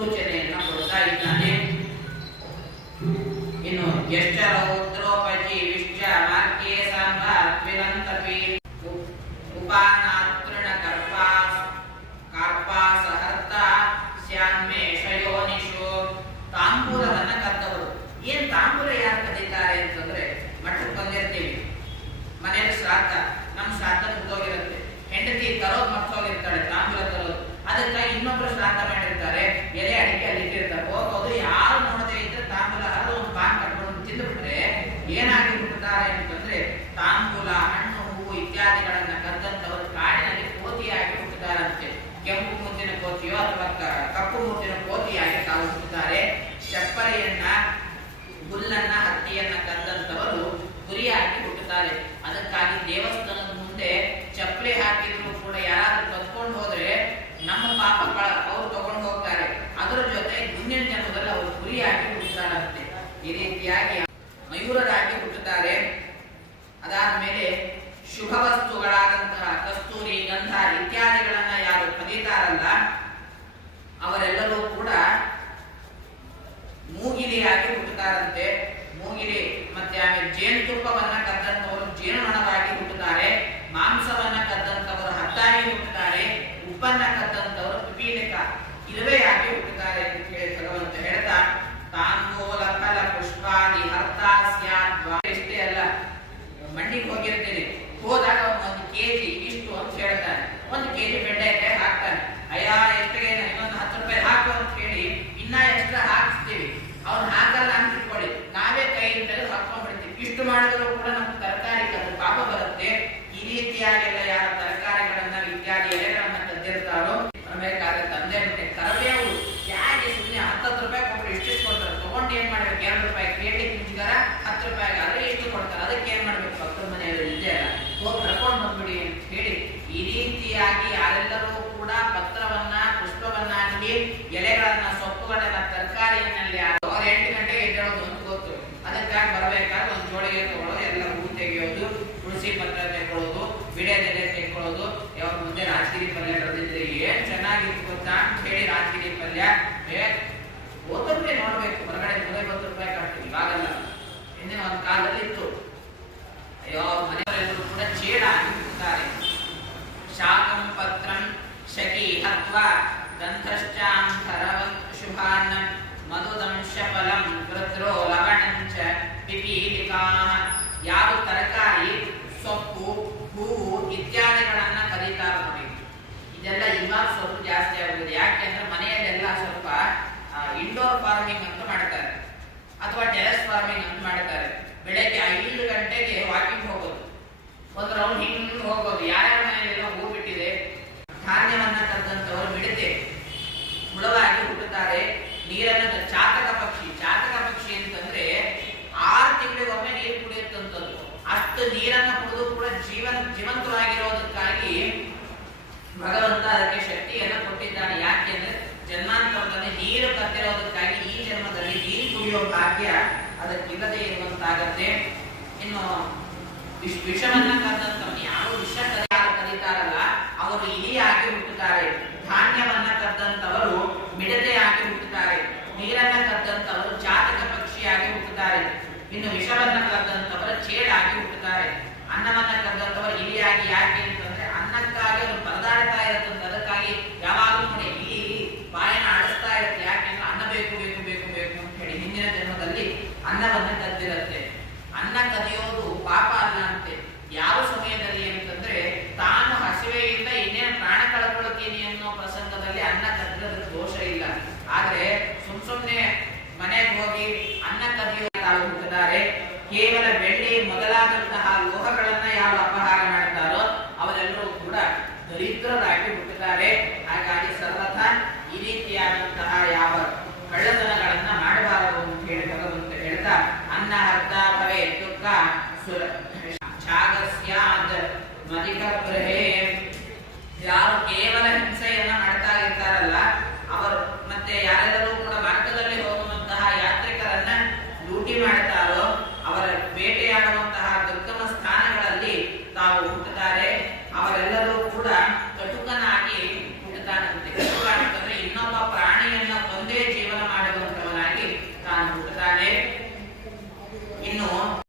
ಸೂಚನೆಯನ್ನು ಕೊಡ್ತಾ ಇದ್ದಾನೆ ಇನ್ನು ಎಷ್ಟರ ಉತ್ತರೋಪಜಿ ವಿಶ್ವ ಮಾರ್ಗೇ ಸಾಂಬ ವಿನಂತಪಿ ಹಣ್ಣು ಹೂವು ಇತ್ಯಾದಿಗಳನ್ನ ಕದ್ದಂತವರು ಕಾಡಿನಲ್ಲಿ ಕೋತಿಯಾಗಿ ಹುಟ್ಟುತ್ತಾರಂತೆ ಕೆಂಪು ಮುದ್ದಿನ ಕೋತಿಯೋ ಅಥವಾ ಕಪ್ಪು ಮುದ್ದಿನ ಕೋತಿಯಾಗಿ ತಾವು ಹುಟ್ಟುತ್ತಾರೆ ಚಪ್ಪರೆಯನ್ನ ಹುಲ್ಲನ್ನ, ಹತ್ತಿಯನ್ನ ಕದ್ದಂತವರು ಗುರಿಯಾಗಿ ಹುಟ್ಟುತ್ತಾರೆ. ಅದಕ್ಕಾಗಿ ದೇವಸ್ಥಾನದ ಮುಂದೆ ಚಪ್ಪಲಿ ಹಾಕಿದ್ರು ಕೂಡ ಯಾರಾದ್ರೂ ಕದ್ಕೊಂಡು ಹೋದ್ರೆ ನಮ್ಮ ಪಾಪ ಅವ್ರು ತಗೊಂಡು ಹೋಗ್ತಾರೆ. ಅದರ ಜೊತೆ ಮುಂದಿನ ಜನ್ಮದಲ್ಲಿ ಅವರು ಗುರಿಯಾಗಿ ಹುಟ್ಟುತ್ತಾರಂತೆ. ಈ ರೀತಿಯಾಗಿ ಮಯೂರರಾಗಿ ಹುಟ್ಟುತ್ತಾರೆ ಅದಾದ್ಮೇಲೆ ಶುಭ ವಸ್ತುಗಳಾದಂತಹ ಕಸ್ತೂರಿ ಗಂಧ ಇತ್ಯಾದಿಗಳನ್ನ ಯಾರು ಕದೀತಾರಲ್ಲ ಅವರೆಲ್ಲರೂ ಕೂಡ ಮೂಗಿಲಿಯಾಗಿ ಹುಟ್ಟುತ್ತಾರಂತೆ. ಮೂಗಿಲಿ ಮತ್ತೆ ಆಮೇಲೆ ಜೇನುತುಪ್ಪವನ್ನ ಕದ್ದಂತವರು ಜೇನುನೊಣವಾಗಿ ಹುಟ್ಟುತ್ತಾರೆ. ಮಾಂಸವನ್ನ ಕದ್ದಂತವರು ಹತ್ತಾಗಿ ಹುಟ್ಟುತ್ತಾರೆ. ಉಪ್ಪನ್ನ ಕದ್ದಂತವರು ಪಿಪೀಲಿಕ ಇರುವೆಯಾಗಿ ಹುಟ್ಟುತ್ತಾರೆ ಅಂತ ಹೇಳಿ ಭಗವಂತ ಹೇಳ್ತಾ ತಾಂಬೂಲ ಫಲ ಪುಷ್ಪಾದಿ ಹರ್ತಾ ಸ್ಯಾದ್ವಾ ಇಷ್ಟೇ ಅಲ್ಲ ಮಂಡಿಗೆ ಹೋಗಿರ್ತೇನೆ. ಹೋದಾಗ ಅವನು ಒಂದು ಕೆಜಿ ಇಷ್ಟು ಅಂತ ಹೇಳ್ತಾನೆ. ಒಂದು ಕೆಜಿ ಬೆಂಡೆಕಾಯಿ ಹಾಕ್ತಾನೆ. ಅಯ್ಯ ಎಷ್ಟಿಗೆ ಇನ್ನೊಂದು ಹತ್ತು ರೂಪಾಯಿ ಹಾಕು ಅಂತ ಹೇಳಿ ಇನ್ನ ಎಕ್ಸ್ಟ್ರಾ ಹಾಕಿಸ್ತೀವಿ. ಅವ್ನು ಹಾಕಲ್ಲ ಅಂತ ಇಟ್ಕೊಳ್ಳಿ ನಾವೇ ಕೈಯಿಂದ ತೆಗೆದು ಹಾಕೊಂಡ್ಬಿಡ್ತೀವಿ ಇಷ್ಟು ಮಾಡಿದ್ರು ಕೂಡ ನಮ್ಮ ತರಕಾರಿ ಅದು ಪಾಪ ಬರುತ್ತೆ. ಈ ರೀತಿಯಾಗೆಲ್ಲ ಯಾರ ತರಕಾರಿಗಳನ್ನ ಇತ್ಯಾದಿ ಎಲೆಗಳನ್ನ ಕದ್ದಿರ್ತಾರೋ ಏನ್ ಚೆನ್ನಾಗಿತ್ತು ಗೊತ್ತಾ? ಅಂತ ಹೇಳಿ ರಾಜಗಿರಿ ಪಲ್ಯ ಓದೋದ್ರೆ ನೋಡ್ಬೇಕು. ಹೊರಗಡೆ ನೂರೈವತ್ತು ರೂಪಾಯಿ ಕಟ್ತೀವಿ, ಇವಾಗಲ್ಲ. ಹಿಂದಿನ ಒಂದು ಕಾಲದಲ್ಲಿ ಇತ್ತು. ಅಯ್ಯೋ, ಮನೆಯವರೆಲ್ಲರೂ ಕೂಡ ಚೇಡ ಆಗಿರ್ತಾರೆ ಶಾಕಂ ಪತ್ರಂ ಶಕಿ ಹತ್ವ ಗಂಧಶ್ಚಾಂತರವನ್ ಶುಭಾನ್ನ ಮಧುದಂಶ ಫಲಂ. ಅಥವಾ ಟೆರೆಸ್ ಫಾರ್ಮಿಂಗ್ ಅಂತ ಮಾಡಿದ್ದಾರೆ. ಬೆಳಗ್ಗೆ ಐದು ಗಂಟೆಗೆ ವಾಕಿಂಗ್ ಹೋಗೋದು. ಒಂದು ರೌಂಡ್ ಹಿಂಗ್ ಹೋಗೋದು. ಯಾರ್ಯಾರ ಮನೆಯಲ್ಲೆಲ್ಲ ಹೂ ಬಿಟ್ಟಿದೆ, ಧಾನ್ಯವನ್ನ ತಂದಂತವರು ಬಿಡದೆ ಹುಳವಾಗಿ ಹುಟ್ಟುತ್ತಾರೆ. ನೀರನ್ನ ಚಾತಕ ಪಕ್ಷಿ ಚಾತಕ ಪಕ್ಷಿ ಅಂತಂದ್ರೆ ಆರು ತಿಂಗಳಿಗೊಮ್ಮೆ ನೀರು ಕುಡಿಯುತ್ತಂತದ್ದು ಅಷ್ಟು ನೀರನ್ನ ಕುಡಿದು ಕೂಡ ಜೀವನ ಜೀವಂತವಾಗಿರೋದಕ್ಕಾಗಿ ಭಗವಂತ ಅದಕ್ಕೆ ಶಕ್ತಿಯನ್ನು ಕೊಟ್ಟಿದ್ದಾನೆ. ಯಾಕೆಂದ್ರೆ ಜನ್ಮಾಂತರದಲ್ಲಿ ನೀರು ಜನ್ಮದಲ್ಲಿ ಕುಡಿಯೋ ಭಾಗ್ಯ ಅದಕ್ಕಿಲ್ಲದೆ ಇರುವಂತಾಗತ್ತೆ. ಇನ್ನು ವಿಷ ವಿಷವನ್ನ ಕದ್ದಂತವನು ಯಾರು ವಿಷ ಕದಿ ಕಲಿತಾರಲ್ಲ ಅವರು ಇಲಿಯಾಗಿ ಹುಟ್ಟುತ್ತಾರೆ. ಧಾನ್ಯವನ್ನ ಕದ್ದಂತವರು ಮಿಡತೆಯಾಗಿ ಹುಟ್ಟುತ್ತಾರೆ. ನೀರನ್ನ ಕದ್ದಂತವರು ಜಾತಕ ಪಕ್ಷಿಯಾಗಿ ಹುಟ್ಟುತ್ತಾರೆ ಇನ್ನು ವಿಷವನ್ನ ಕದ್ದಂತವರು ಚೇಡಾಗಿ ಹುಟ್ಟುತ್ತಾರೆ ಅನ್ನವನ್ನ ಕದ್ದಂತವರು ಇಲಿಯಾಗಿ ಯಾಕೆ ಅಂತಂದ್ರೆ ಅನ್ನಕ್ಕಾಗಿ ಅವರು ಪರದಾಡ್ತಾ ಇರುತ್ತಂತೆ ಅದಕ್ಕಾಗಿ ಯಾವಾಗಲೂ ನೋಡಿ ಇಲಿ ಬಾಯನ್ನ ಆಡಿಸ್ತಾ ಇರುತ್ತೆ ಯಾಕೆಂದ್ರೆ ಅನ್ನ ಬೇಕು ಬೇಕು ಬೇಕು ಬೇಕು ಅಂತ ಹೇಳಿ ಹಿಂದಿನ ಜನ್ಮದಲ್ಲಿ ಅನ್ನವನ್ನ ಕದ್ದಿರುತ್ತೆ ಅನ್ನ ಕದಿಯೋದು ಪಾಪ ಅಲ್ಲ ಅಂತೆ ಯಾವ ಸಮಯದಲ್ಲಿ ಅಂತಂದ್ರೆ ತಾನು ಹಸಿವೆಯಿಂದ ಇನ್ನೇನು ಪ್ರಾಣ ಕಳ್ಕೊಳ್ತೀನಿ ಅನ್ನೋ ಪ್ರಸಂಗದಲ್ಲಿ ಅನ್ನ ಕದ್ದಿರೋದ್ರ ದೋಷ ಇಲ್ಲ ಆದ್ರೆ ಸುಮ್ ಸುಮ್ನೆ ಮನೆಗೆ ಹೋಗಿ ಅನ್ನ ಕದಿಯೋ ತಾವು ಹುಟ್ಟಿದ್ದಾರೆ ಕೇವಲ ಬೆಳ್ಳಿ ಮೊದಲಾದಂತಹ ಲೋಹಗಳನ್ನ ಯಾವ ಅಪಹಾರ ಮಾಡ್ತಾರೋ ಅವರೆಲ್ಲರೂ ಕೂಡ ದರಿದ್ರರಾಗಿ ಹಾಗಾಗಿ ಸರ್ವಥಾ ಈ ರೀತಿಯಾದಂತಹ ಯಾವ ಕಳ್ಳತನಗಳನ್ನ ಮಾಡಬಾರದು ಅಂತ ಹೇಳಿ ಭಗವಂತ ಹೇಳ್ತಾ ಅನ್ನ, ಅರ್ಧ ಭವೆ ದುಃಖ, ಸುರ ಮದಿಕ ಗೃಹೇ ಯಾರು ಕೇವಲ ಹಿಂಸೆಯನ್ನ ಮಾಡ್ತಾ ಇರ್ತಾರಲ್ಲ, ಅವರು ಮತ್ತೆ ಯಾರೆಲ್ಲರೂ